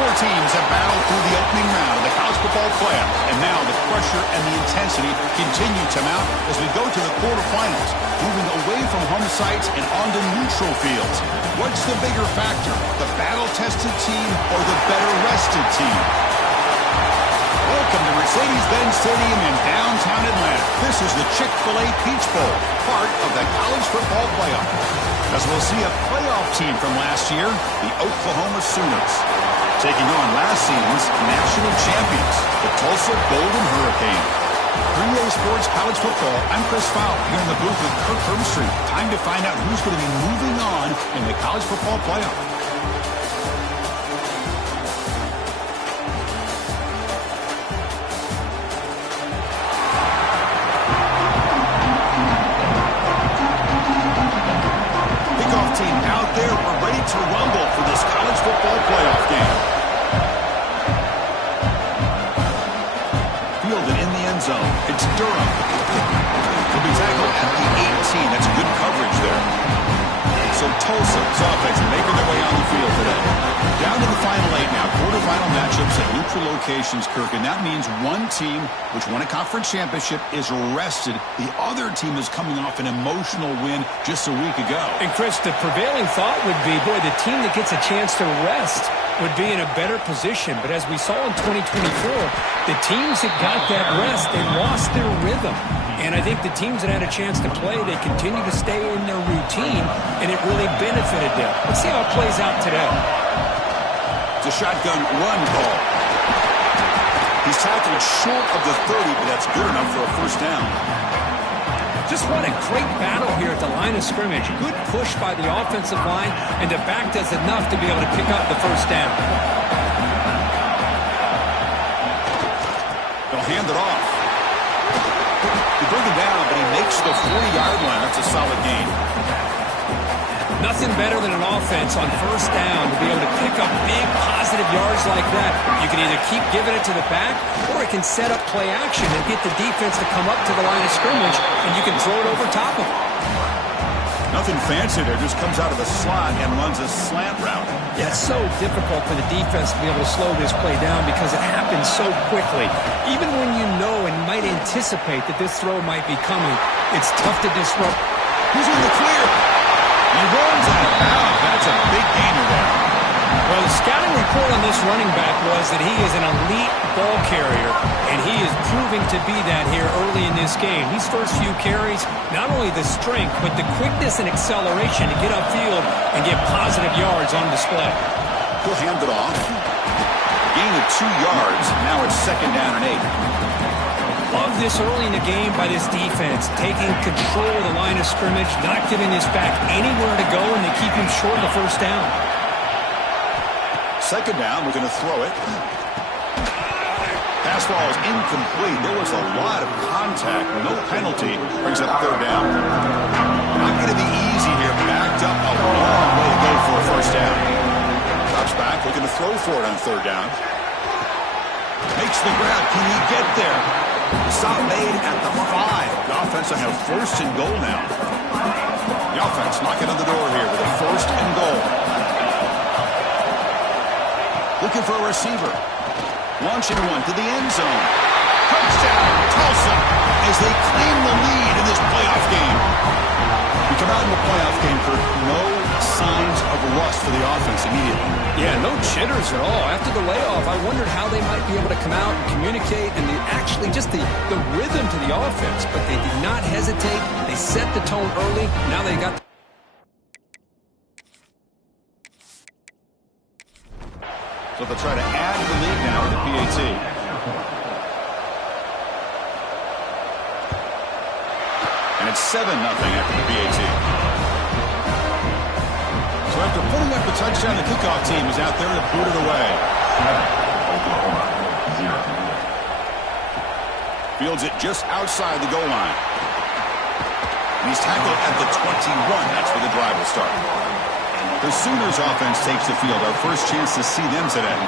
Four teams have battled through the opening round of the college football playoff, and now the pressure and the intensity continue to mount as we go to the quarterfinals, moving away from home sites and onto neutral fields. What's the bigger factor, the battle-tested team or the better-rested team? Welcome to Mercedes-Benz Stadium in downtown Atlanta. This is the ChickFilA Peach Bowl, part of the college football playoff. As we'll see a playoff team from last year, the Oklahoma Sooners, taking on last season's national champions, the Tulsa Golden Hurricane. 3A Sports College Football, I'm Chris Fowler, here in the booth with Kirk Herbstreit. Time to find out who's going to be moving on in the college football playoff. Team out there, we're ready to rumble for this college football playoff game. Fielded in the end zone, it's Durham. He'll be tackled at the 18. That's good coverage there. So Tulsa's offense making their way on the field today. Down to the final 8 now. Quarterfinal matchups at neutral locations, Kirk. And that means one team, which won a conference championship, is rested. The other team is coming off an emotional win just a week ago. And, Chris, the prevailing thought would be, boy, the team that gets a chance to rest would be in a better position. But as we saw in 2024, the teams that got that rest, they lost their rhythm. And I think the teams that had a chance to play, they continue to stay in their routine, and it really benefited them. Let's see how it plays out today. It's a shotgun run call. He's tackled short of the 30, but that's good enough for a first down. Just what a great battle here at the line of scrimmage. Good push by the offensive line, and the back does enough to be able to pick up the first down. They'll hand it off. They bring him down, but he makes the 40-yard line. That's a solid gain. Nothing better than an offense on first down to be able to pick up big positive yards like that. You can either keep giving it to the back, or it can set up play action and get the defense to come up to the line of scrimmage, and you can throw it over top of it. Nothing fancy there. Just comes out of the slot and runs a slant route. Yeah, it's so difficult for the defense to be able to slow this play down because it happens so quickly. Even when you know and might anticipate that this throw might be coming, it's tough to disrupt. Who's in the clear? He runs out of bounds. That's a big gainer there. Well, the scouting report on this running back was that he is an elite ball carrier, and he is proving to be that here early in this game. These first few carries, not only the strength, but the quickness and acceleration to get upfield and get positive yards on display. He'll hand it off. Gain of 2 yards. Now it's second down and 8. Love this early in the game by this defense, taking control of the line of scrimmage, not giving this back anywhere to go, and they keep him short of the first down. Second down, we're going to throw it. Pass ball is incomplete. There was a lot of contact. No penalty. Brings up third down. Not going to be easy here. Backed up a long way to go for a first down. Drops back, looking to throw for it on third down. Makes the grab. Can he get there? Stop made at the 5. The offense will have first and goal now. The offense knocking on the door here with a first and goal. Looking for a receiver. Launching one to the end zone. Touchdown, Tulsa, as they claim the lead in this playoff game. We come out in the playoff game for no signs of rust for the offense immediately. Yeah, no jitters at all. After the layoff, I wondered how they might be able to come out and communicate and actually just the rhythm to the offense. But they did not hesitate. They set the tone early. Now they got... So they'll try to add to the lead now with the PAT. And it's 7-0 after the PAT. So after putting up the touchdown, the kickoff team is out there to boot it away. Fields it just outside the goal line. And he's tackled at the 21. That's where the drive will start. The Sooners offense takes the field. Our first chance to see them today.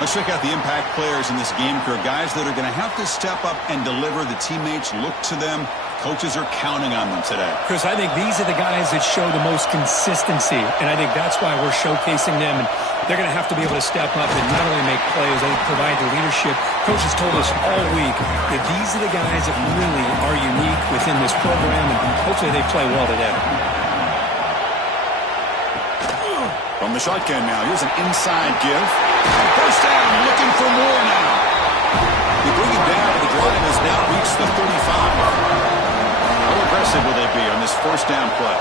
Let's check out the impact players in this game crew. Guys that are going to have to step up and deliver. The teammates look to them. Coaches are counting on them today. Chris, I think these are the guys that show the most consistency, and I think that's why we're showcasing them. And they're going to have to be able to step up and not only make plays, they provide the leadership. Coaches told us all week that these are the guys that really are unique within this program, and hopefully they play well today. From the shotgun now, here's an inside give. First down, looking for more now. They bring him down, but the drive has now reached the 35. How aggressive will they be on this first down play?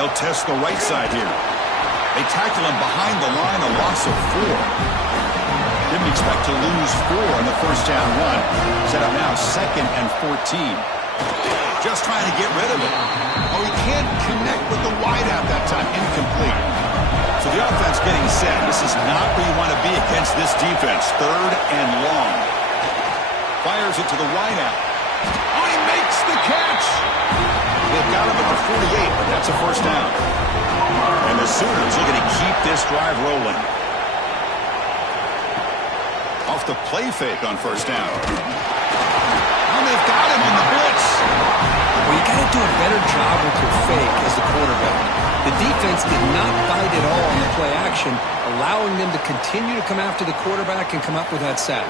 They'll test the right side here. They tackle him behind the line, a loss of 4. Didn't expect to lose 4 on the first down run. Set up now 2nd and 14. Just trying to get rid of it. Oh, he can't connect with the wideout that time. Incomplete. So the offense getting set. This is not where you want to be against this defense. 3rd and long. Fires it to the wideout. Oh, he makes the catch. They've got him at the 48, but that's a first down. And the Sooners looking to keep this drive rolling. Off the play fake on first down. And they've got him on the blitz. Well, you got to do a better job with your fake as the quarterback. The defense did not bite at all on the play action, allowing them to continue to come after the quarterback and come up with that sack.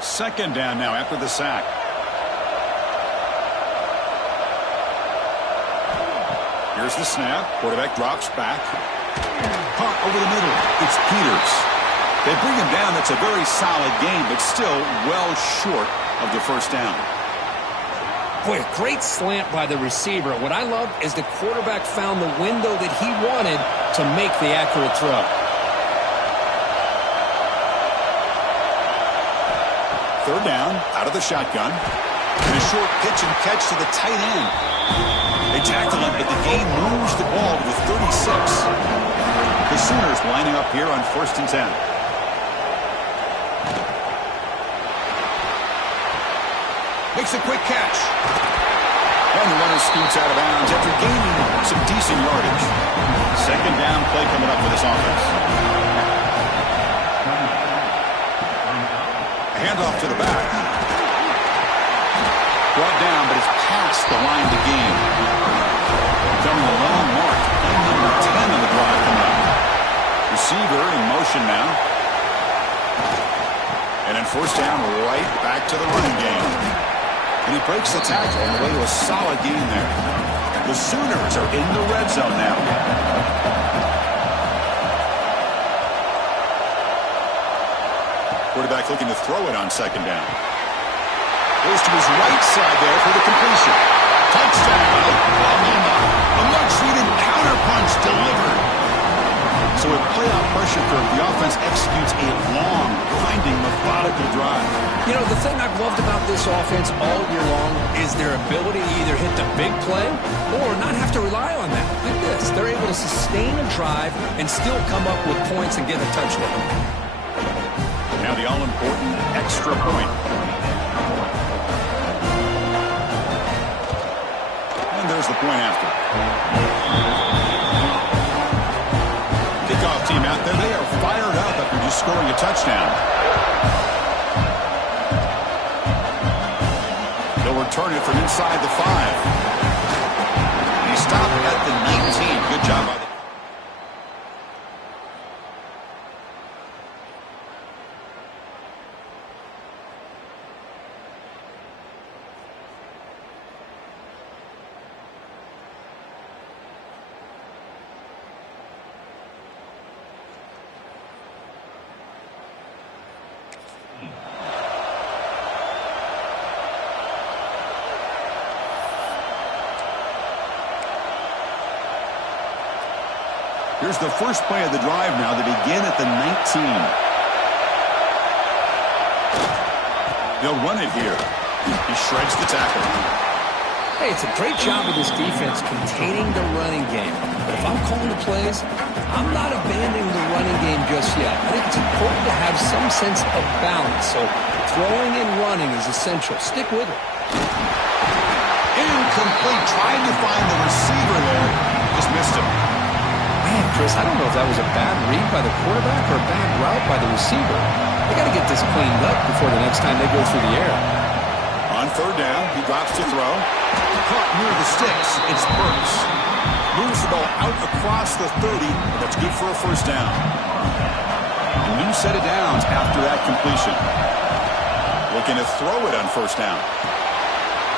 Second down now after the sack. Here's the snap. Quarterback drops back. Caught over the middle. It's Peters. They bring him down. That's a very solid game, but still well short of the first down. Boy, a great slant by the receiver. What I love is the quarterback found the window that he wanted to make the accurate throw. Third down, out of the shotgun. And a short pitch and catch to the tight end. They tackle him, but the game moves the ball to the 36. The Sooners lining up here on 1st and 10. Makes a quick catch. And the runner scoots out of bounds after gaining some decent yardage. Second down play coming up for this offense. A handoff to the back. Brought down, but it's past the line to gain. Coming a long mark. Play number 10 on the drive coming up. Receiver in motion now. And then first down, right back to the running game. And he breaks the tackle on the way to a solid gain there. The Sooners are in the red zone now. Quarterback looking to throw it on second down. Goes to his right side there for the completion. Touchdown, Oklahoma. A much-needed counterpunch delivered. So with playoff pressure curve, the offense executes a long, grinding, methodical drive. You know, the thing I've loved about this offense all year long is their ability to either hit the big play or not have to rely on that. Like this, they're able to sustain a drive and still come up with points and get a touchdown. Now the all-important extra point. And there's the point after. Kickoff team out there. They are fired up after just scoring a touchdown. They'll return it from inside the 5. And he stopped at the 19. Good job by the... Here's the first play of the drive now. They begin at the 19. They'll run it here. He shreds the tackle. Hey, it's a great job of this defense containing the running game. But if I'm calling the plays, I'm not abandoning the running game just yet. I think it's important to have some sense of balance. So throwing and running is essential. Stick with it. Incomplete. Trying to find the receiver there. Just missed him. Man, Chris, I don't know if that was a bad read by the quarterback or a bad route by the receiver. They got to get this cleaned up before the next time they go through the air. On third down, he drops to throw. Caught near the sticks. It's Burks. Moves the ball out across the 30. That's good for a first down. A new set of downs after that completion. Looking to throw it on first down.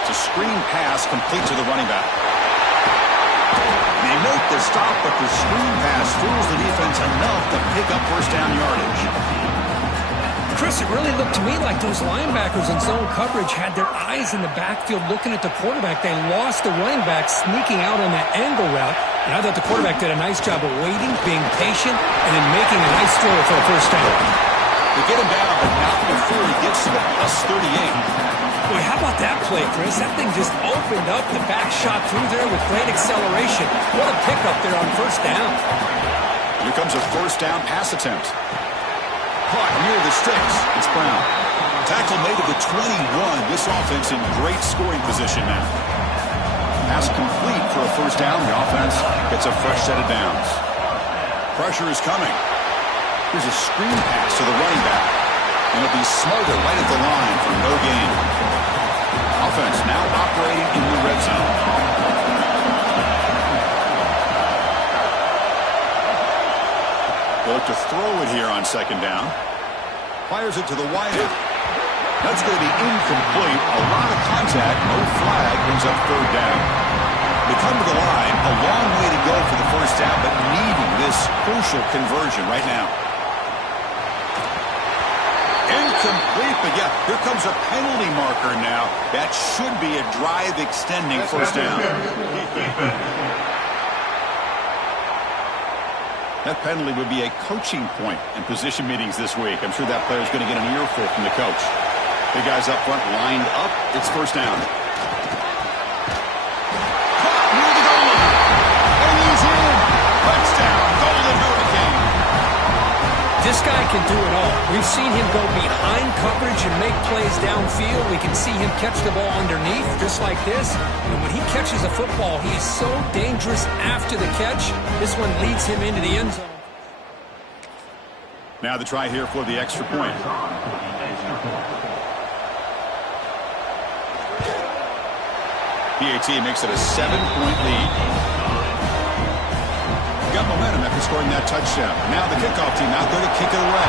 It's a screen pass complete to the running back. They make the stop, but the screen pass fools the defense enough to pick up first down yardage. Chris, it really looked to me like those linebackers in zone coverage had their eyes in the backfield looking at the quarterback. They lost the running back sneaking out on that angle route. And I thought the quarterback did a nice job of waiting, being patient, and then making a nice throw for a first down. They get him down, but not before he gets to the plus 38. Boy, how about that play, Chris? That thing just opened up. The back shot through there with great acceleration. What a pickup there on first down. Here comes a first down pass attempt. Caught near the sticks. It's Brown. Tackle made of the 21. This offense in great scoring position now. Pass complete for a first down. The offense gets a fresh set of downs. Pressure is coming. Here's a screen pass to the running back. And it'll be Smothered right at the line for no gain. Offense now operating in the red zone. They look to throw it here on second down. Fires it to the wide end. That's going to be incomplete. A lot of contact. No flag. Brings up third down. They come to the line. A long way to go for the first down, but needing this crucial conversion right now. Incomplete, but yeah, here comes a penalty marker now. That should be a drive-extending first down. That penalty would be a coaching point in position meetings this week. I'm sure that player's going to get an earful from the coach. The guys up front lined up. It's first down. Caught near the goal line. And he's in. Touchdown, Golden Hurricane. This guy can do it all. We've seen him go behind coverage and make plays downfield. We can see him catch the ball underneath, just like this. And when he catches a football, he is so dangerous after the catch. This one leads him into the end zone. Now the try here for the extra point. PAT makes it a 7-point lead. Got momentum after scoring that touchdown. Now the kickoff team out there to kick it away.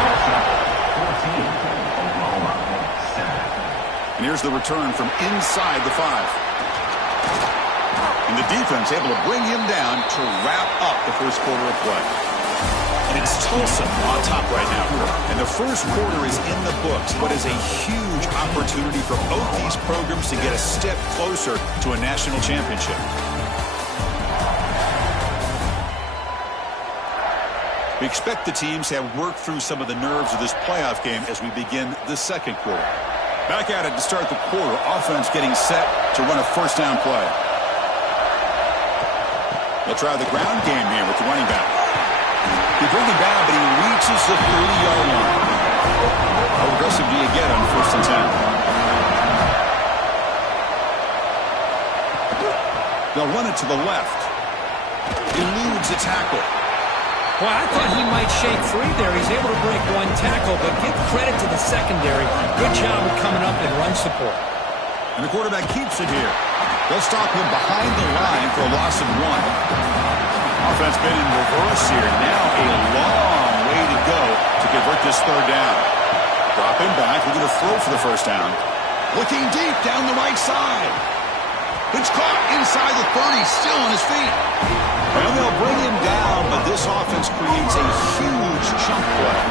And here's the return from inside the 5. And the defense able to bring him down to wrap up the first quarter of play. And it's Tulsa on top right now. And the first quarter is in the books. What is a huge opportunity for both these programs to get a step closer to a national championship. We expect the teams to have worked through some of the nerves of this playoff game as we begin the second quarter. Back at it to start the quarter. Offense getting set to run a first down play. They'll try the ground game here with the running back. They bring him down, but he reaches the 30-yard line. How aggressive do you get on first and 10? They'll run it to the left. Eludes a tackle. Well, I thought he might shake free there. He's able to break one tackle, but give credit to the secondary. Good job of coming up in run support. And the quarterback keeps it here. They'll stop him behind the line for a loss of 1. Offense been in reverse here. Now a long way to go to convert this third down. Drop him back. We're going to throw for the first down. Looking deep down the right side. It's caught inside the 30, still on his feet. And they'll bring him down, but this offense creates a huge chunk play.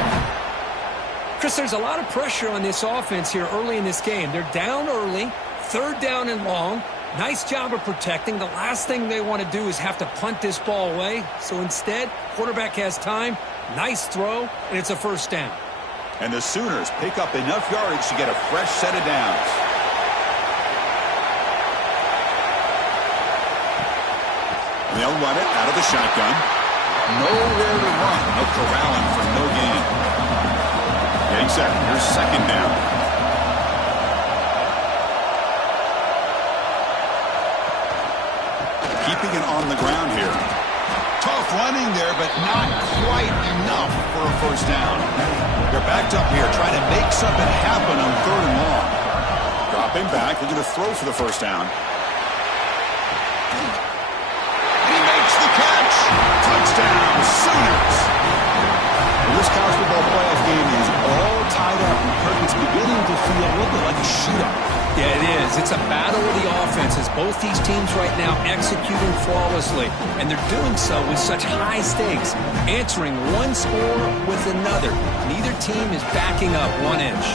Chris, there's a lot of pressure on this offense here early in this game. They're down early, third down and long. Nice job of protecting. The last thing they want to do is have to punt this ball away. So instead, quarterback has time, nice throw, and it's a first down. And the Sooners pick up enough yardage to get a fresh set of downs. They'll run it out of the shotgun. Nowhere to run. No corralling for no gain. Getting set. Here's second down. Keeping it on the ground here. Tough running there, but not quite enough for a first down. They're backed up here, trying to make something happen on third and long. Dropping back, looking to throw for the first down. And he makes the catch. Touchdown, Sooners. Well, this college football playoff game is all tied up. It's beginning to feel a little bit like a shootout. Yeah, it is. It's a battle of the offenses. Both these teams right now executing flawlessly, and they're doing so with such high stakes, answering one score with another. Neither team is backing up 1 inch.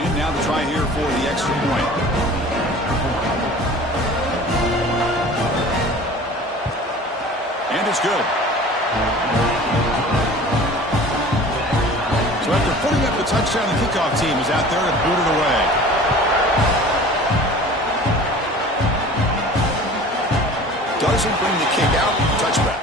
And now the try here for the extra point. And it's good. So after putting up the touchdown, the kickoff team is out there to boot it away. Doesn't bring the kick out. Touchback.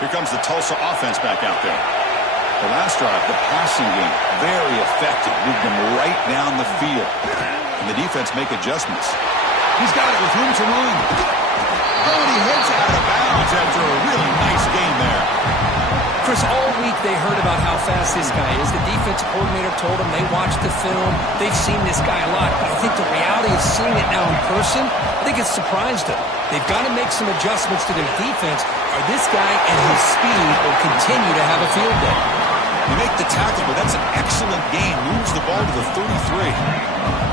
Here comes the Tulsa offense back out there. The last drive, the passing game, very effective. Moved them right down the field. And the defense make adjustments. He's got it with room to run. Oh, and he hits out of bounds after a really nice game there. Chris, all week they heard about how fast this guy is. The defensive coordinator told them they watched the film. They've seen this guy a lot. But I think the reality of seeing it now in person, I think it's surprised them. They've got to make some adjustments to their defense, or this guy and his speed will continue to have a field day. You make the tackle, but that's an excellent game. Moves the ball to the 33.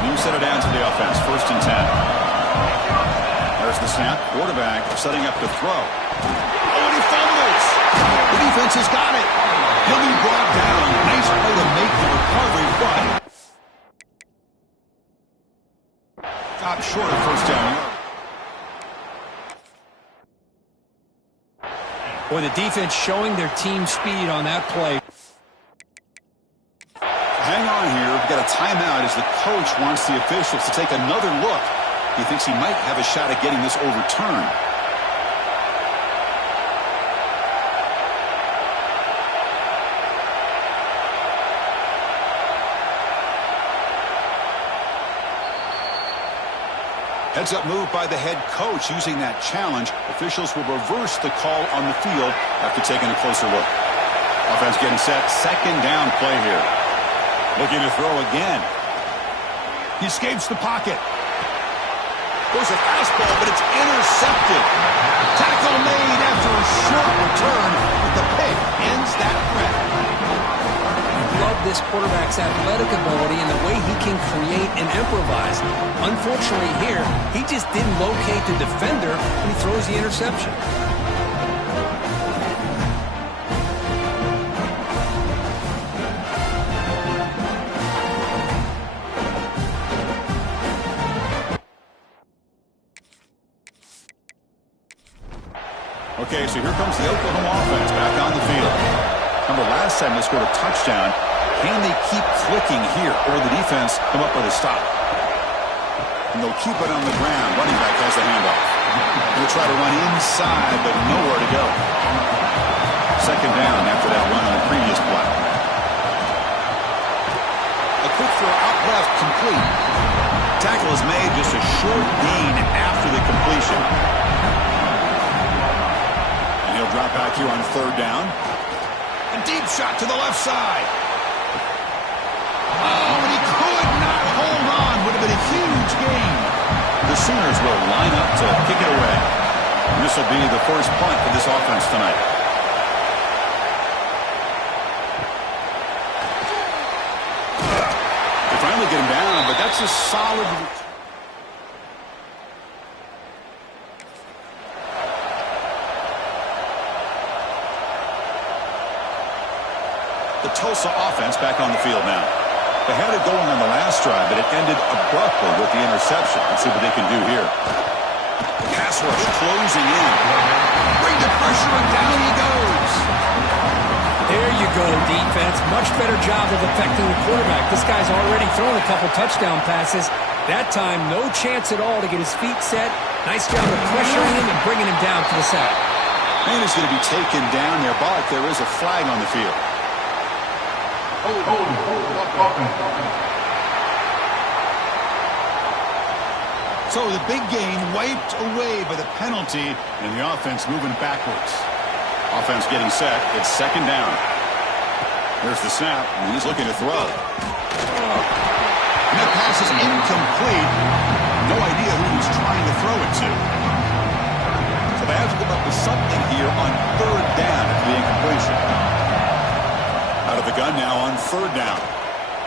You set it down to the offense. 1st and 10. There's the snap. Quarterback setting up to throw. Oh, and he fumbles. The defense has got it. He'll be brought down. Nice play to make the recovery, but stopped short of first down. Boy, the defense showing their team speed on that play. Hang on here. We've got a timeout as the coach wants the officials to take another look. He thinks he might have a shot at getting this overturned. Heads up move by the head coach. Using that challenge, officials will reverse the call on the field after taking a closer look. Offense getting set. Second down play here. Looking to throw again. He escapes the pocket. Goes a fastball, but it's intercepted. Tackle made after a short return, but the pick ends that threat. I love this quarterback's athletic ability and the way he can create and improvise. Unfortunately here, he just didn't locate the defender when he throws the interception. Okay, so here comes the Oklahoma offense back on the field. Remember, last time they scored a touchdown. Can they keep clicking here, or the defense come up with a stop? And they'll keep it on the ground. Running back has the handoff. He'll try to run inside, but nowhere to go. Second down after that run on the previous play. A quick throw out left, complete. Tackle is made, just a short gain after the completion. He'll drop back here on third down. A deep shot to the left side. Oh, and he could not hold on. Would have been a huge gain. The Sooners will line up to kick it away. And this will be the first punt for this offense tonight. They finally get him down, but that's a solid. The Tulsa offense back on the field now. They had it going on the last drive, but it ended abruptly with the interception. Let's see what they can do here. Pass rush closing in. Bring the pressure go, defense. Much better job of affecting the quarterback. This guy's already thrown a couple touchdown passes. That time, no chance at all to get his feet set. Nice job of pressuring him and bringing him down to the sack. And he's going to be taken down there, but there is a flag on the field. So the big gain wiped away by the penalty, and the offense moving backwards. Offense getting set. It's second down. There's the snap, and he's looking to throw. And that pass is incomplete. No idea who he's trying to throw it to. So they have to come up with something here on third down at the incompletion. Out of the gun now on third down.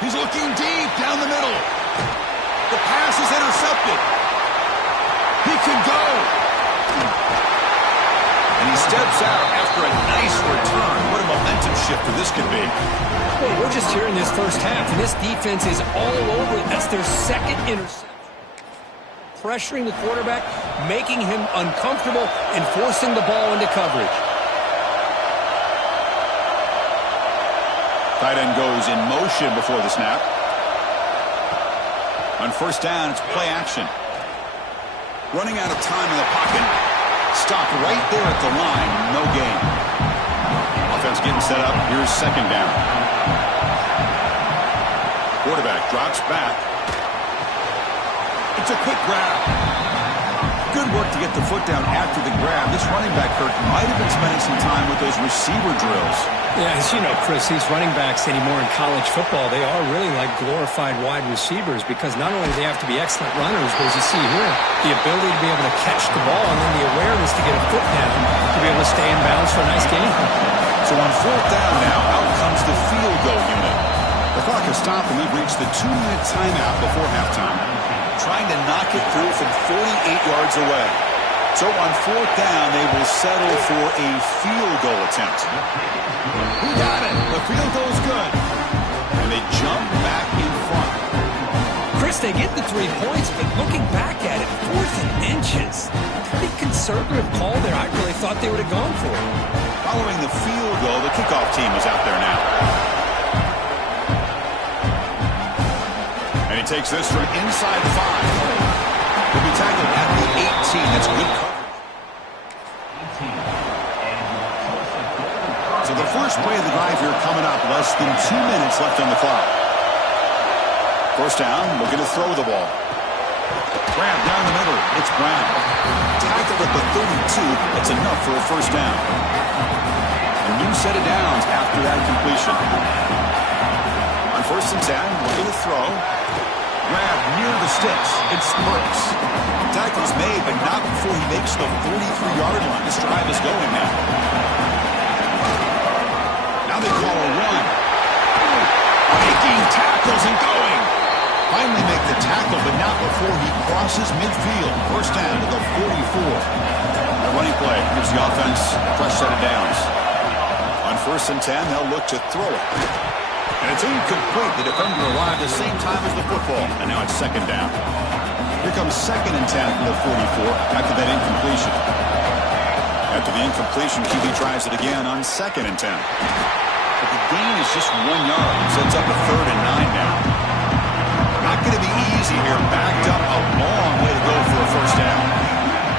He's looking deep down the middle. The pass is intercepted. He can go. And he steps out after a nice return. What a momentum shifter this could be. Well, we're just here in this first half, and this defense is all over it. That's their second interception. Pressuring the quarterback, making him uncomfortable, and forcing the ball into coverage. Tight end goes in motion before the snap. On first down, it's play action. Running out of time in the pocket. Stopped right there at the line. No gain. Offense getting set up. Here's second down. Quarterback drops back. It's a quick grab. Good work to get the foot down after the grab. This running back, Kirk, might have been spending some time with those receiver drills. Yeah, as you know, Chris, these running backs anymore in college football, they are really like glorified wide receivers because not only do they have to be excellent runners, but as you see here, the ability to be able to catch the ball and then the awareness to get a foot down to be able to stay in bounds for a nice gain. So on fourth down now, out comes the field goal unit. The clock has stopped and we've reached the 2-minute timeout before halftime. Trying to knock it through from 48 yards away. So on fourth down, they will settle for a field goal attempt. Who got it? The field goal's good. And they jump back in front. Chris, they get the 3 points, but looking back at it, 4th and inches. Pretty conservative call there. I really thought they would have gone for it. Following the field goal, the kickoff team is out there now. And he takes this from inside the 5. He'll be tackled at the 18. That's good coverage. So the first play of the drive here coming up. Less than 2 minutes left on the clock. First down, looking to throw the ball. Grab down the middle. It's Brown. Tackled at the 32. That's enough for a first down. A new set of downs after that completion. On first and 10, looking to throw. Grab near the sticks. It's Burks. Tackle's made, but not before he makes the 43-yard line. This drive is going now. Now they call a run. Making tackles and going. Finally make the tackle, but not before he crosses midfield. First down to the 44. A running play gives the offense a fresh set of downs. On first and 10, they'll look to throw it. And it's incomplete. The defender arrived the same time as the football. And now it's second down. Here comes second and 10 from the 44 after that incompletion. After the incompletion, QB tries it again on second and 10. But the gain is just 1 yard. Sets up a third and 9 now. Not going to be easy here. Backed up a long way to go for a first down.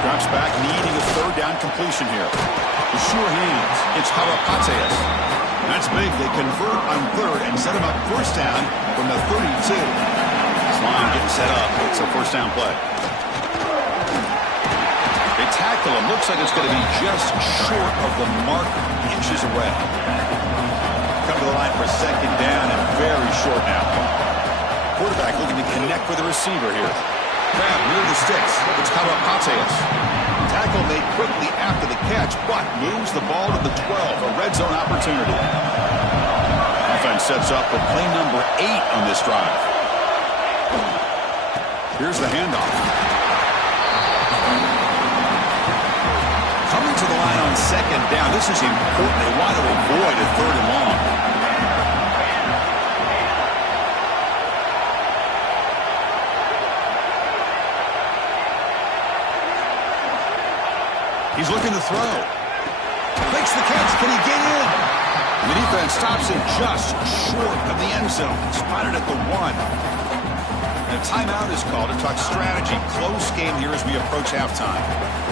Drops back, needing a third down completion here. With sure hands, it's Harapateas. That's big. They convert on third and set him up first down from the 32. This line getting set up. It's a first down play. They tackle him. Looks like it's going to be just short of the mark, inches away. Come to the line for second down and very short now. Quarterback looking to connect with the receiver here. Grab near the sticks. It's Harapateas. Tackle made quickly after the catch, but moves the ball to the 12, a red zone opportunity. Offense sets up for play number 8 on this drive. Here's the handoff. Coming to the line on second down. This is important. They want to avoid a third and long. He's looking to throw. Makes the catch. Can he get in? And the defense stops it just short of the end zone. Spotted at the 1. And a timeout is called to talk strategy. Close game here as we approach halftime.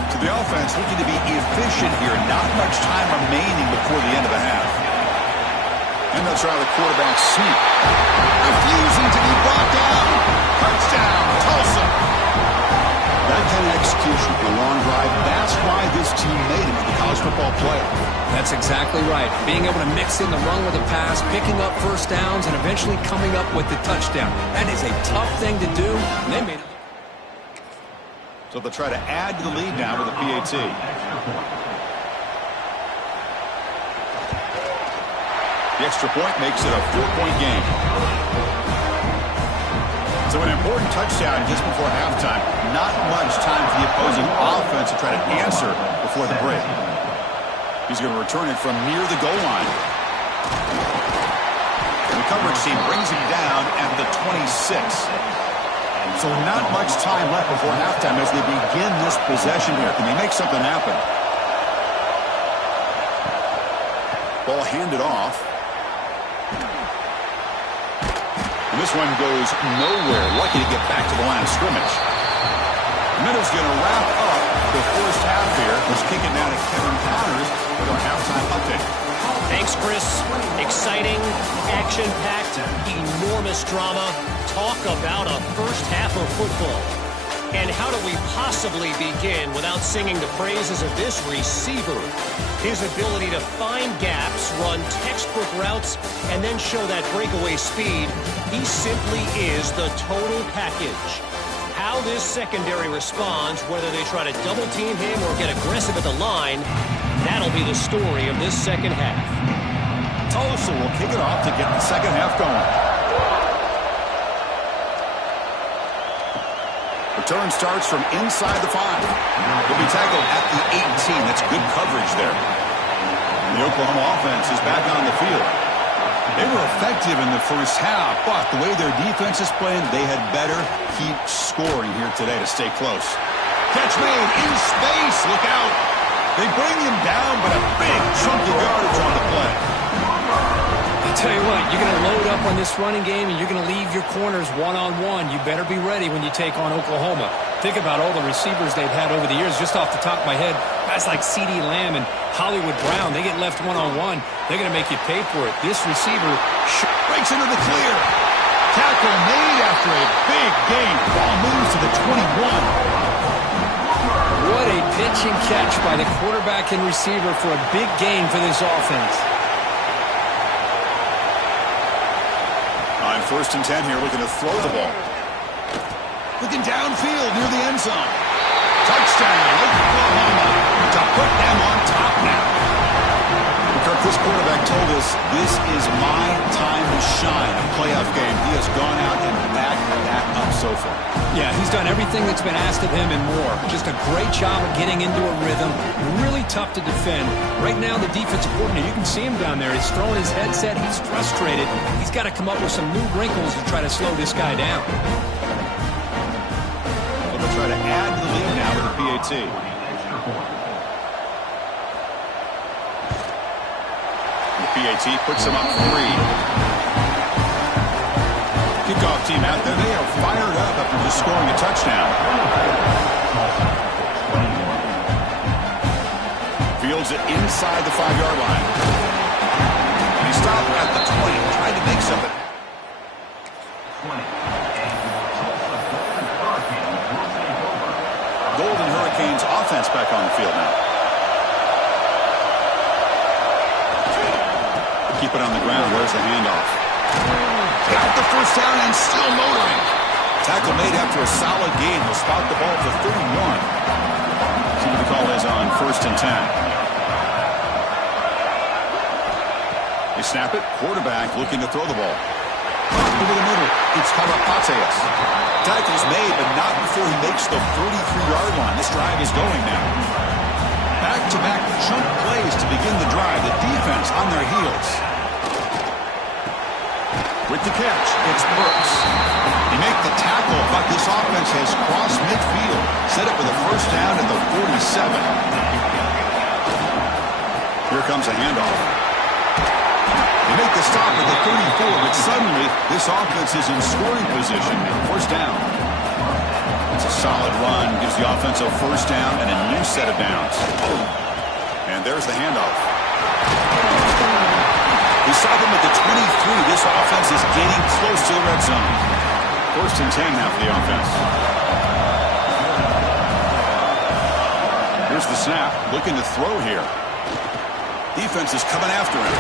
To the offense, looking to be efficient here. Not much time remaining before the end of the half. And they'll try the quarterback sneak. Refusing to be brought down. Touchdown, Tulsa. That kind of execution for a long drive, that's why this team made it to the college football playoff. That's exactly right. Being able to mix in the run with the pass, picking up first downs, and eventually coming up with the touchdown. That is a tough thing to do, and they made it. So they'll try to add to the lead now with a PAT. The extra point makes it a 4-point game. So an important touchdown just before halftime. Not much time for the opposing offense to try to answer before the break. He's going to return it from near the goal line. The coverage team brings him down at the 26. So not much time left before halftime as they begin this possession here. Can they make something happen? Ball handed off. And this one goes nowhere. Lucky to get back to the line of scrimmage. And then it's going to wrap up the first half here. Let's kick it down to Kevin Connors with our halftime update. Thanks, Chris. Exciting, action-packed, enormous drama. Talk about a first half of football. And how do we possibly begin without singing the praises of this receiver? His ability to find gaps, run textbook routes, and then show that breakaway speed. He simply is the total package. How this secondary responds, whether they try to double-team him or get aggressive at the line, that'll be the story of this second half. Tulsa will kick it off to get the second half going. Return starts from inside the 5. He'll be tackled at the 18. That's good coverage there. The Oklahoma offense is back on the field. They were effective in the first half, but the way their defense is playing, they had better keep scoring here today to stay close. Catch made in space. Look out. They bring him down, but a big chunk of yardage on the play. I'll tell you what, you're going to load up on this running game and you're going to leave your corners one-on-one. You better be ready when you take on Oklahoma. Think about all the receivers they've had over the years. Just off the top of my head, guys like CeeDee Lamb and Hollywood Brown, they get left one-on-one. They're going to make you pay for it. This receiver breaks into the clear. Tackle made after a big gain. Ball moves to the 21. What a pitch and catch by the quarterback and receiver for a big gain for this offense. On 1st and 10 here, looking to throw the ball. Looking downfield near the end zone. Touchdown, Oklahoma, to put them on top now. Kirk, this quarterback told us this is my time to shine. A playoff game. He has gone out and backed that up so far. Yeah, he's done everything that's been asked of him and more. Just a great job of getting into a rhythm. Really tough to defend. Right now, the defensive coordinator, you can see him down there. He's throwing his headset. He's frustrated. He's got to come up with some new wrinkles to try to slow this guy down. Well, they'll try to add to the lead now with a PAT. PAT puts them up 3. Kickoff team out there. They are fired up after just scoring a touchdown. Fields it inside the 5-yard line. And he stopped at the 20, trying to make something. Golden Hurricanes offense back on the field now. Keep it on the ground. Where's the handoff? Got the first down and still motoring. Tackle made after a solid gain. Will spot the ball for 31. See what the call is on 1st and 10. They snap it. Quarterback looking to throw the ball. Over the middle. It's Karapateas. Tackle's made, but not before he makes the 33-yard line. This drive is going now. Back-to-back chunk plays to begin the drive. The defense on their heels. With the catch, it's Brooks. They make the tackle, but this offense has crossed midfield. Set up with a first down at the 47. Here comes a handoff. make the stop at the 34, but suddenly this offense is in scoring position. First down. It's a solid run. Gives the offense a first down and a new set of downs. And there's the handoff. We saw them at the 23. This offense is getting close to the red zone. First and 10 now for the offense. Here's the snap. Looking to throw here. Defense is coming after him.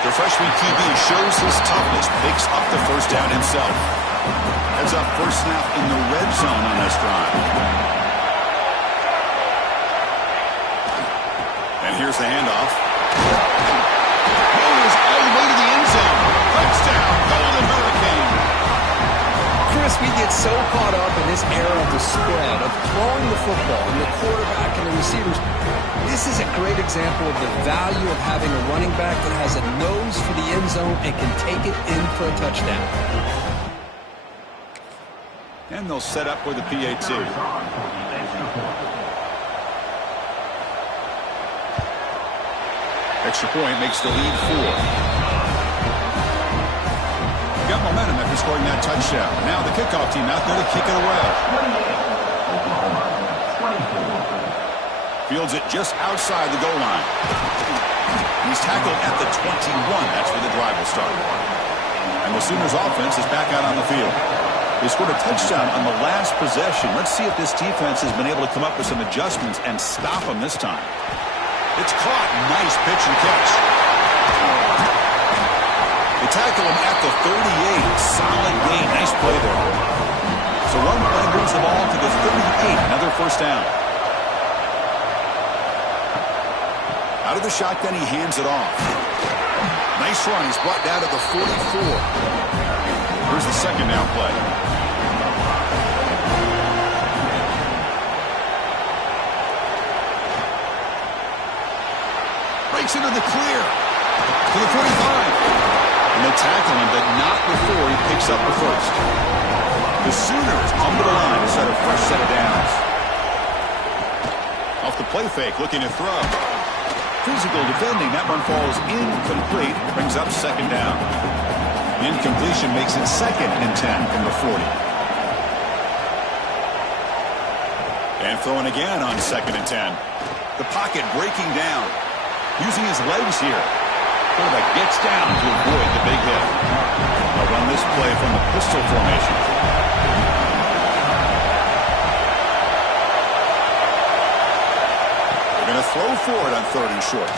The freshman QB shows his toughness. Picks up the first down himself. Heads up first snap in the red zone on this drive. And here's the handoff. Goes all the way to the end zone. Touchdown, Golden Hurricane. Chris, we get so caught up in this era of the spread, of throwing the football, and the quarterback and the receivers. This is a great example of the value of having a running back that has a nose for the end zone and can take it in for a touchdown. And they'll set up with a PAT. Extra point makes the lead 4. Got momentum after scoring that touchdown. Now the kickoff team out there to kick it away. Fields it just outside the goal line. He's tackled at the 21. That's where the drive will start. And the Sooners offense is back out on the field. They scored a touchdown on the last possession. Let's see if this defense has been able to come up with some adjustments and stop them this time. It's caught. Nice pitch and catch. They tackle him at the 38. Solid gain. Nice play there. So one play moves the ball to the 38. Another first down. Out of the shotgun, he hands it off. Nice run. He's brought down to the 44. Here's the second down play. Breaks into the clear to the 45. And they tackle him, but not before he picks up the first. The Sooners come to the line to set a fresh set of downs. Off the play fake, looking to throw. Physical defending. That one falls incomplete. Brings up second down. Incompletion makes it second and 10 from the 40. And throwing again on second and 10. The pocket breaking down. Using his legs here. Quarterback gets down to avoid the big hit. They'll run this play from the pistol formation. They're going to throw for it on third and short.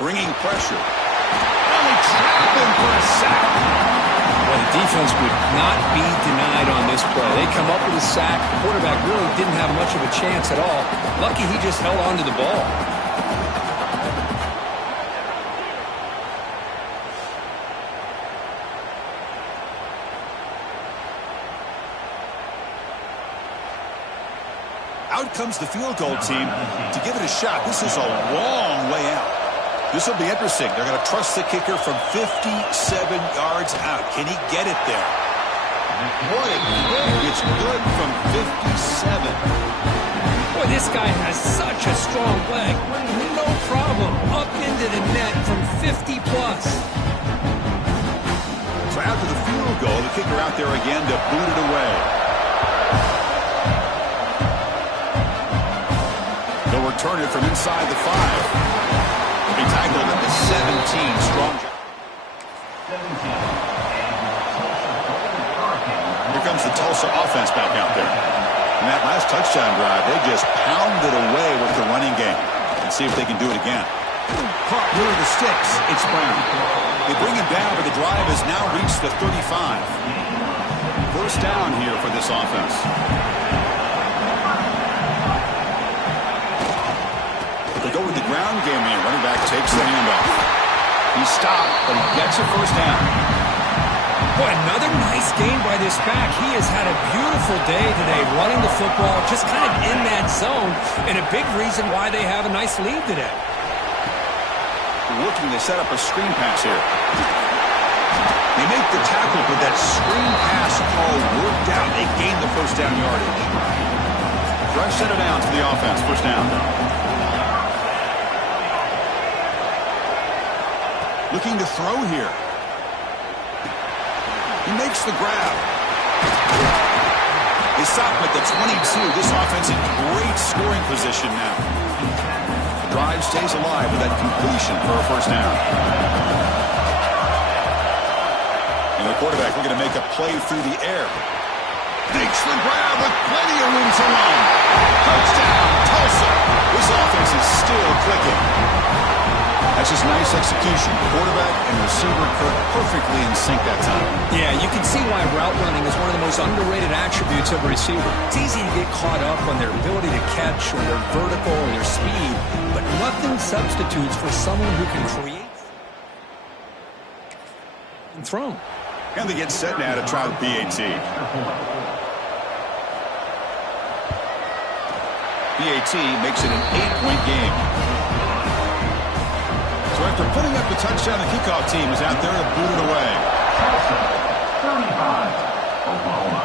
Bringing pressure. Only trap him for a sack. Well, the defense would not be denied on this play. They come up with a sack. The quarterback really didn't have much of a chance at all. Lucky he just held on to the ball. Out comes the field goal team to give it a shot. This is a long way out. This will be interesting. They're going to trust the kicker from 57 yards out. Can he get it there? What a kick. It's good from 57. Boy, this guy has such a strong leg. No problem. Up into the net from 50 plus. So after the field goal, the kicker out there again to boot it away. They'll return it from inside the 5. He tackled at the 17. Strong. Here comes the Tulsa offense back out there. In that last touchdown drive, they just pounded away with the running game. Let's see if they can do it again. Caught near the sticks. It's Brown. They bring him down, but the drive has now reached the 35. First down here for this offense. They go with the ground game here. Running back takes the handoff. He's stopped, but he gets a first down. Boy, another nice game by this back. He has had a beautiful day today running the football, just kind of in that zone, and a big reason why they have a nice lead today. Looking to set up a screen pass here. They make the tackle, but that screen pass call worked out. They gain the first down yardage. Fresh set of downs to the offense. First down. Looking to throw here. He makes the grab. They stop him at the 22. This offense in great scoring position now. The drive stays alive with that completion for a first down. And the quarterback looking to make a play through the air. Makes the grab with plenty of room to run. Touchdown, Tulsa. This offense is still clicking. That's just nice execution. Quarterback and receiver perfectly in sync that time. Yeah, you can see why route running is one of the most underrated attributes of a receiver. It's easy to get caught up on their ability to catch or their vertical or their speed, but nothing substitutes for someone who can create and throw. And they get set now to try the PAT. PAT makes it an 8-point game. So after putting up the touchdown, the kickoff team is out there to boot it away. 35, Oklahoma,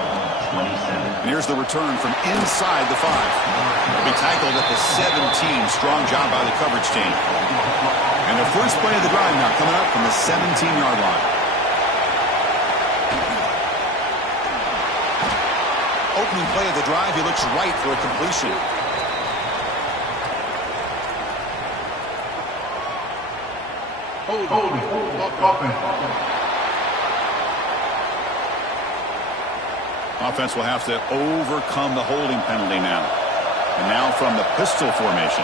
27. And here's the return from inside the 5. They'll be tackled at the 17. Strong job by the coverage team. And the first play of the drive now coming up from the 17-yard line. Opening play of the drive, he looks right for a completion. Offense will have to overcome the holding penalty now. And now from the pistol formation.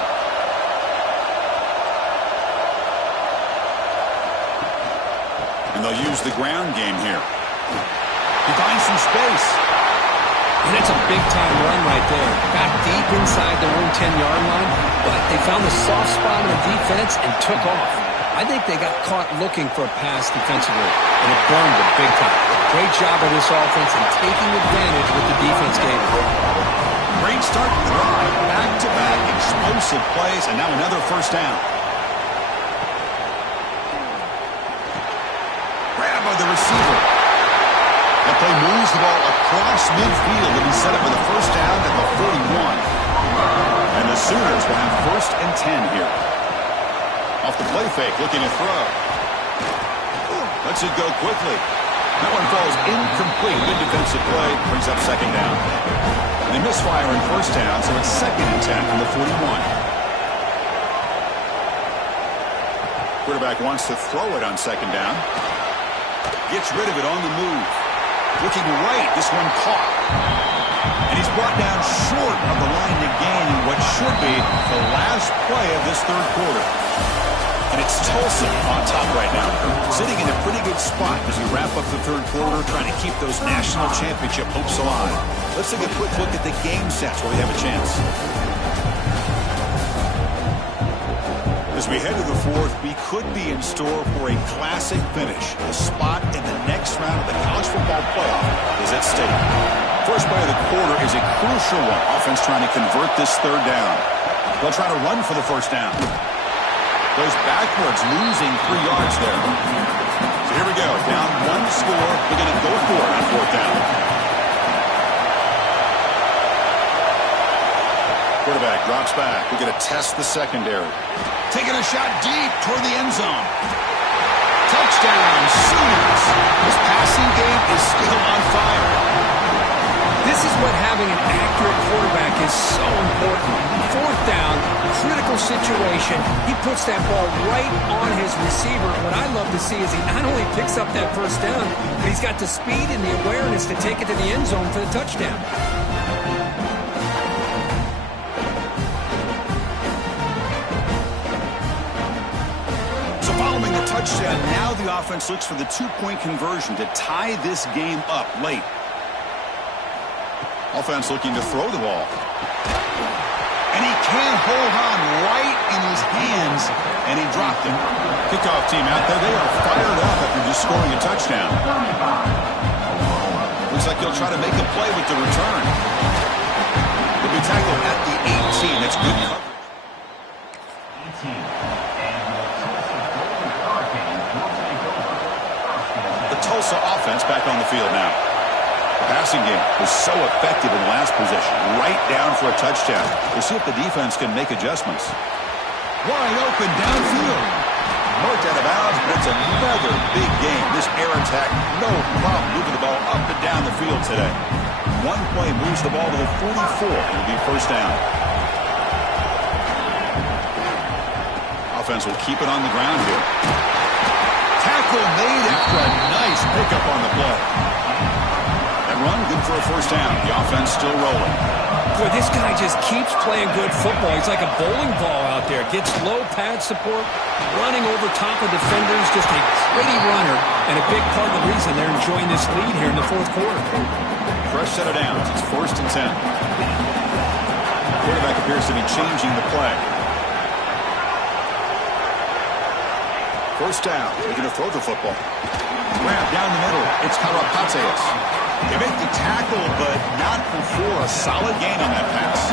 And they'll use the ground game here. He finds some space. And it's a big-time run right there. Got deep inside their own 10-yard line, but they found a soft spot in the defense and took off. I think they got caught looking for a pass defensively, and it burned them big time. Great job of this offense in taking advantage what the defense gave them. Great start to the drive. Back-to-back explosive plays, and now another first down. Grab by the receiver. That play moves the ball across midfield to be set up with a first down at the 41. And the Sooners will have 1st and 10 here. Off the play fake, looking to throw. Lets it go quickly. That one falls incomplete. Good defensive play. Brings up second down. And they misfire in first down, so it's 2nd and 10 from the 41. Quarterback wants to throw it on second down. Gets rid of it on the move. Looking right, this one caught. And he's brought down short of the line to gain what should be the last play of this third quarter. And it's Tulsa on top right now, sitting in a pretty good spot as we wrap up the third quarter, trying to keep those national championship hopes alive. Let's take a quick look at the game sets where we have a chance. As we head to the fourth, we could be in store for a classic finish. The spot in the next round of the college football playoff is at stake. First play of the quarter is a crucial one. Offense trying to convert this third down. They'll try to run for the first down. Goes backwards, losing 3 yards there. So here we go. Down 1 score. They're going to go for it on fourth down. Quarterback drops back. We're going to test the secondary. Taking a shot deep toward the end zone. Touchdown, Sooners. This passing game is still on fire. This is what having an accurate quarterback is so important. Fourth down, critical situation. He puts that ball right on his receiver. What I love to see is he not only picks up that first down, but he's got the speed and the awareness to take it to the end zone for the touchdown. So following the touchdown, now the offense looks for the 2-point conversion to tie this game up late. Offense looking to throw the ball. And he can't hold on right in his hands, and he dropped it. Kickoff team out there, they are fired up after just scoring a touchdown. Looks like he'll try to make a play with the return. He'll be tackled at the 18. That's good coverage. The Tulsa offense back on the field now. The passing game was so effective in the last possession. Right down for a touchdown. We'll see if the defense can make adjustments. Wide open downfield. Marked out of bounds, but it's another big game. This air attack, no problem moving the ball up and down the field today. One play moves the ball to the 44. It'll be first down. Offense will keep it on the ground here. Tackle made after a nice pickup on the play. That run, good for a first down. The offense still rolling. Boy, this guy just keeps playing good football. He's like a bowling ball out there. Gets low pad support, running over top of defenders. Just a gritty runner, and a big part of the reason they're enjoying this lead here in the fourth quarter. Fresh set of downs. It's 1st and 10. Quarterback appears to be changing the play. First down. They're going to throw the football. Grab down the middle. It's Karapateas. They make the tackle, but not before a solid gain on that pass.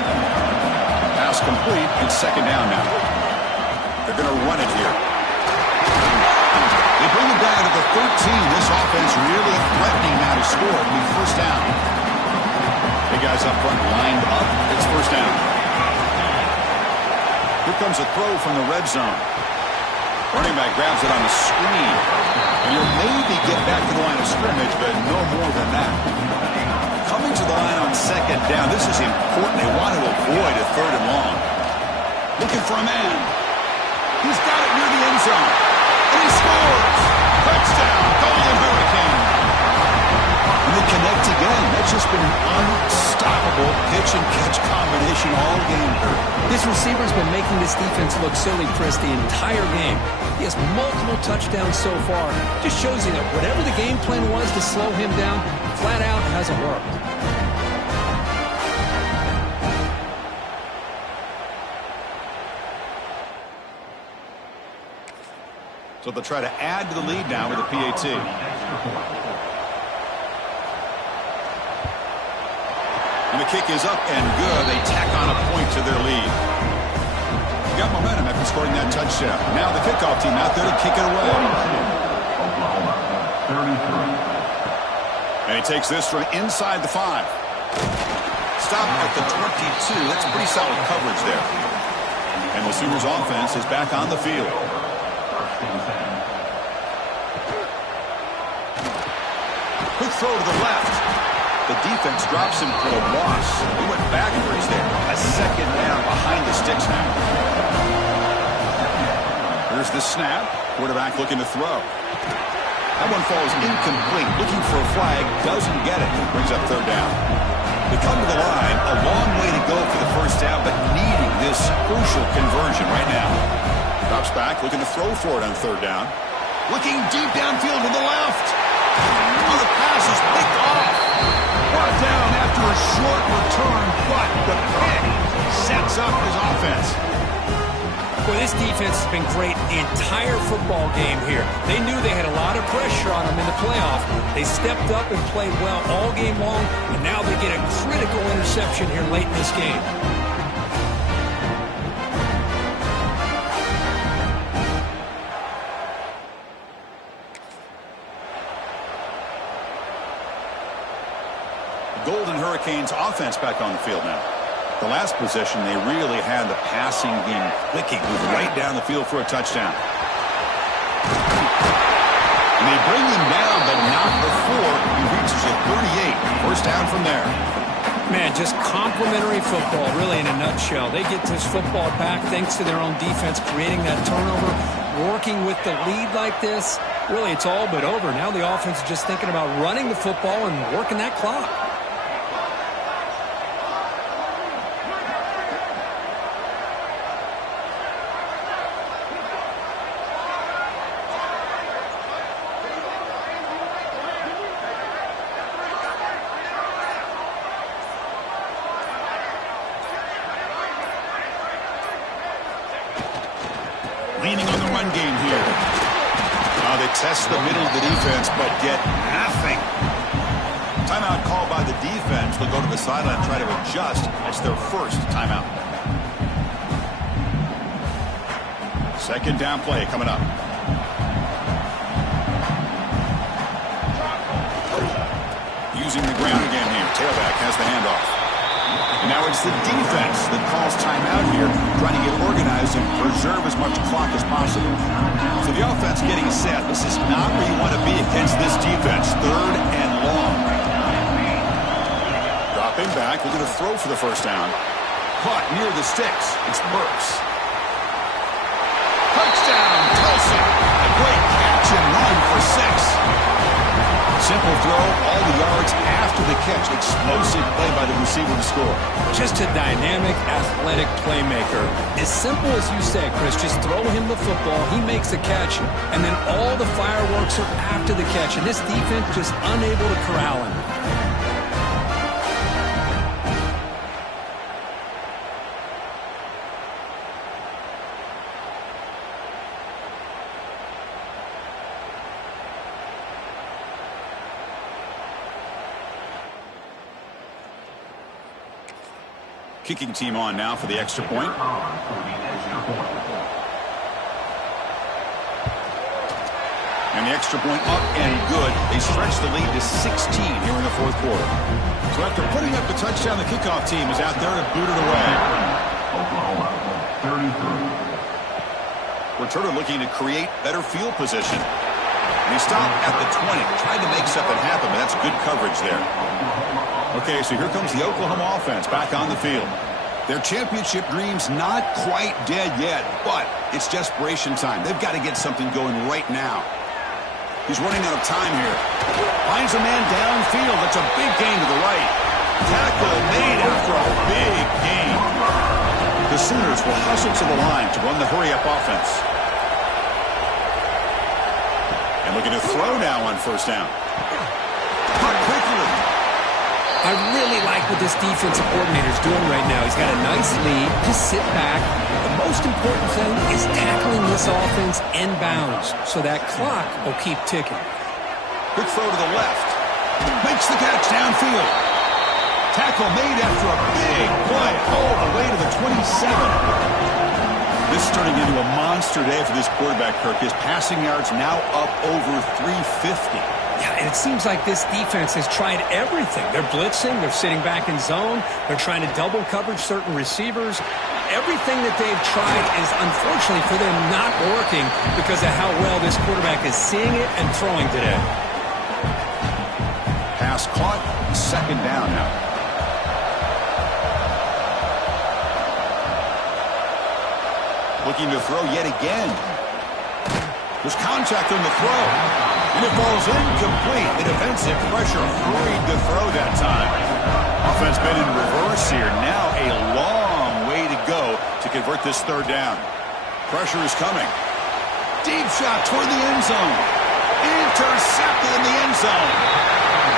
Pass complete. It's 2nd down now. They're going to run it here. They bring it down to the 13. This offense really threatening now to score. It'll be first down. Big guys up front lined up. It's first down. Here comes a throw from the red zone. Running back grabs it on the screen. And you'll maybe get back to the line of scrimmage, but no more than that. Coming to the line on 2nd down. This is important. They want to avoid a 3rd and long. Looking for a man. He's got it near the end zone. And he scores. Touchdown. Golden Hurricane. And they connect again. That's just been an unstoppable pitch-and-catch combination all game. This receiver's been making this defense look silly, Chris, the entire game. He has multiple touchdowns so far. Just shows you that whatever the game plan was to slow him down, flat out hasn't worked. So they'll try to add to the lead now with a PAT. And the kick is up and good. They tack on a point to their lead. They got momentum after scoring that touchdown. Now the kickoff team out there to kick it away. And he takes this from inside the 5. Stop at the 22. That's pretty solid coverage there. And the Sooners offense is back on the field. Quick throw to the left. The defense drops him for a loss. He went backwards there. A 2nd down behind the sticks now. Here's the snap. Quarterback looking to throw. That one falls incomplete. Looking for a flag. Doesn't get it. Brings up 3rd down. They come to the line. A long way to go for the first down, but needing this crucial conversion right now. Drops back. Looking to throw for it on 3rd down. Looking deep downfield to the left. Oh, the pass is picked off. Brought down after a short return, but the pick sets up his offense. Well, this defense has been great the entire football game here. They knew they had a lot of pressure on them in the playoff. They stepped up and played well all game long, and now they get a critical interception here late in this game. Golden Hurricanes offense back on the field now. The last possession, they really had the passing game clicking, moving right down the field for a touchdown. And they bring him down, but not before he reaches a 38. First down from there. Man, just complimentary football, really, in a nutshell. They get this football back thanks to their own defense, creating that turnover, working with the lead like this. Really, it's all but over. Now the offense is just thinking about running the football and working that clock. Leaning on the run game here. They test the middle of the defense, but get nothing. Timeout called by the defense. They'll go to the sideline and try to adjust. That's their first timeout. 2nd down play coming up. Using the ground again here. Tailback has the handoff. Now it's the defense that calls timeout here, trying to get organized and preserve as much clock as possible. So the getting set. This is not where you want to be against this defense. 3rd and long. Dropping back, looking to throw for the first down. Caught near the sticks. It's Burks. Touchdown, Tulsa. A great catch and run for 6. Simple throw, all the yards after the catch. Explosive play by the receiver to score. Just a dynamic, athletic playmaker. As simple as you say, Chris, just throw him the football, he makes a catch, and then all the fireworks are after the catch. And this defense just unable to corral him. Kicking team on now for the extra point. And the extra point up and good. They stretch the lead to 16 here in the 4th quarter. So after putting up the touchdown, the kickoff team is out there to boot it away. Returner looking to create better field position. And he stopped at the 20. Tried to make something happen, but that's good coverage there. Okay, so here comes the Oklahoma offense back on the field. Their championship dreams not quite dead yet, but it's desperation time. They've got to get something going right now. He's running out of time here. Finds a man downfield. That's a big gain to the right. Tackle made after a big gain. The Sooners will hustle to the line to run the hurry-up offense. And looking to throw now on first down. Caught quickly. I really like what this defensive coordinator is doing right now. He's got a nice lead. Just sit back. The most important thing is tackling this offense in bounds so that clock will keep ticking. Quick throw to the left. Makes the catch downfield. Tackle made after a big play all the way to the 27. This is turning into a monster day for this quarterback, Kirk. His passing yards now up over 350. Yeah, and it seems like this defense has tried everything. They're blitzing. They're sitting back in zone. They're trying to double coverage certain receivers. Everything that they've tried is, unfortunately for them, not working because of how well this quarterback is seeing it and throwing today. Pass caught. 2nd down now. Looking to throw yet again. There's contact on the throw. And it falls incomplete. The defensive pressure hurried to throw that time. Offense been in reverse here. Now a long way to go to convert this 3rd down. Pressure is coming. Deep shot toward the end zone. Intercepted in the end zone.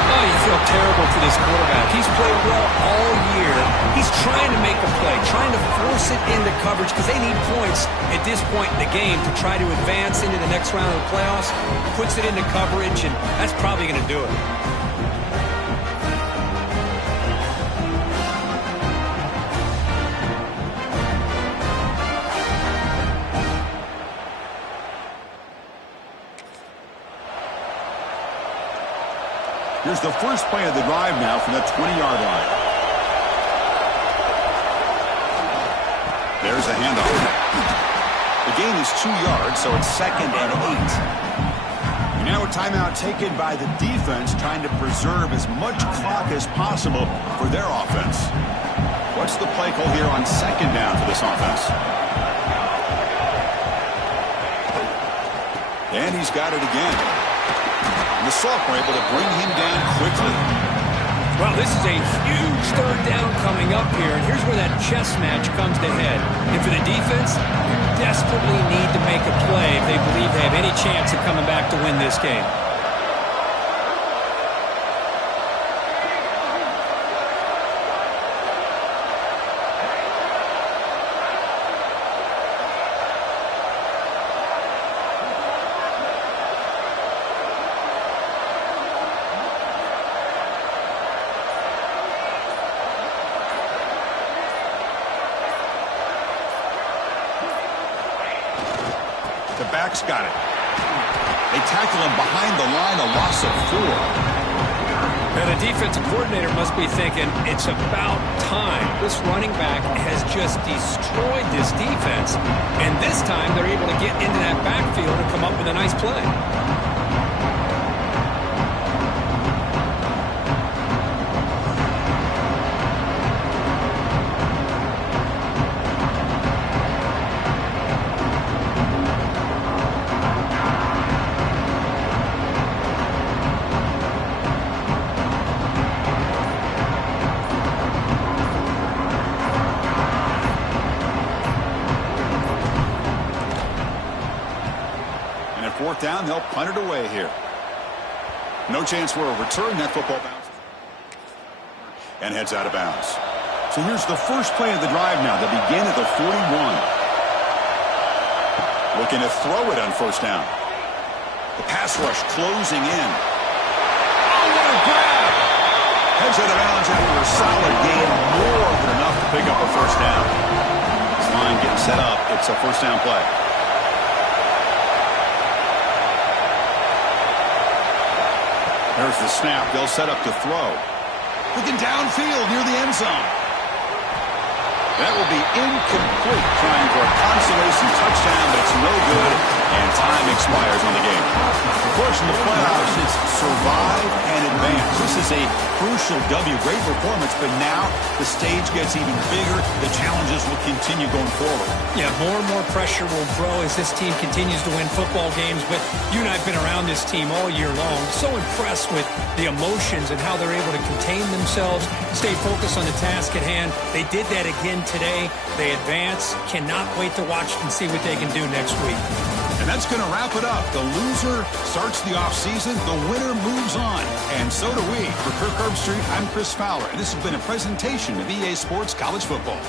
Oh, you feel terrible for this quarterback. He's played well all year. He's trying to make a play, trying to force it into coverage because they need points at this point in the game to try to advance into the next round of the playoffs. Puts it into coverage, and that's probably going to do it. Here's the first play of the drive now from the 20-yard line. There's a handoff. The gain is 2 yards, so it's 2nd and 8. Now a timeout taken by the defense, trying to preserve as much clock as possible for their offense. What's the play call here on 2nd down for this offense? And he's got it again. And the Sophomore able to bring him down quickly. Well, this is a huge 3rd down coming up here, and here's where that chess match comes to head. And for the defense, they desperately need to make a play if they believe they have any chance of coming back to win this game. The back's got it. They tackle him behind the line, a loss of 4. And a defensive coordinator must be thinking, it's about time. This running back has just destroyed this defense. And this time, they're able to get into that backfield and come up with a nice play. Fourth down, they'll punt it away here. No chance for a return. That football bounces and heads out of bounds. So here's the first play of the drive now. They begin at the 41. Looking to throw it on first down. The pass rush closing in. Oh, what a grab! Heads out of bounds after a solid gain, more than enough to pick up a first down. This line getting set up. It's a first down play. There's the snap. They'll set up to throw. Looking downfield near the end zone. That will be incomplete, trying for a consolation touchdown, but it's no good, and time expires on the game. Of course, in the playoffs, it's survive and advance. This is a crucial W. Great performance, but now the stage gets even bigger. The challenges will continue going forward. Yeah, more and more pressure will grow as this team continues to win football games. But you and I have been around this team all year long. So impressed with the emotions and how they're able to contain themselves, stay focused on the task at hand. They did that again today. They advance. Cannot wait to watch and see what they can do next week. And that's going to wrap it up. The loser starts the offseason. The winner moves on. And so do we. For Kirk Herbstreit, I'm Chris Fowler. And this has been a presentation of EA Sports College Football.